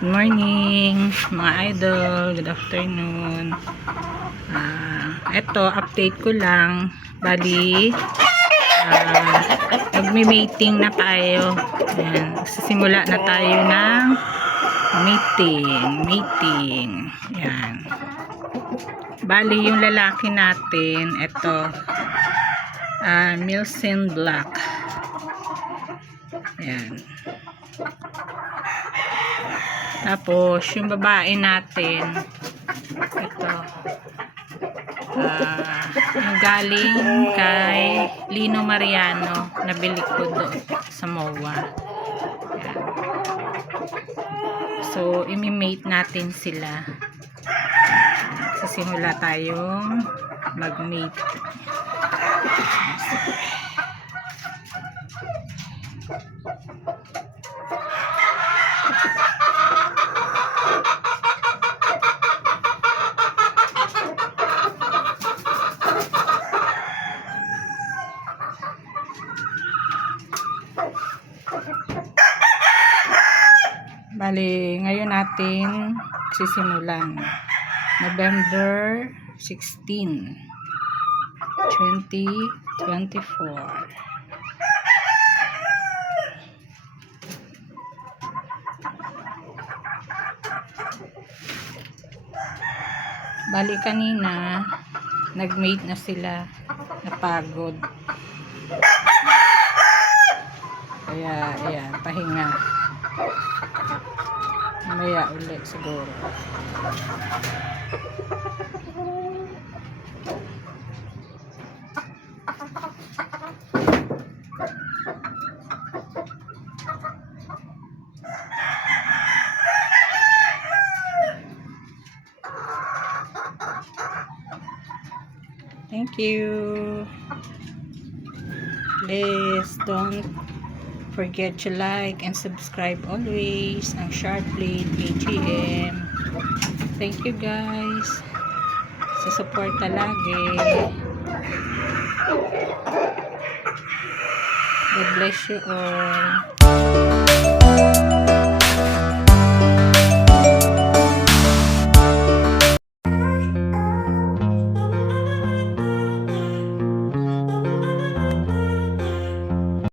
Good morning mga idol, good afternoon. Eto, update ko lang. Bali, magme-mating na tayo. Ayan, sisimula na tayo ng mating. Ayan. Bali, yung lalaki natin, eto, Milsen Black. Ayan. Tapos, yung babae natin, ito, yung galing kay Lino Mariano, nabili ko doon sa MOA. Ayan. So, imi-mate natin sila. Sisimula tayong mag-mate. Bali, ngayon natin sisimulan. November 16, 2024. Bali, kanina nag-mate na sila, napagod. Kaya, ayan, pahinga. Mamaya ulit siguro. Thank you. Please don't forget to like and subscribe always ang Sharpblade AGM. Thank you guys sa suporta lagi. God bless you all.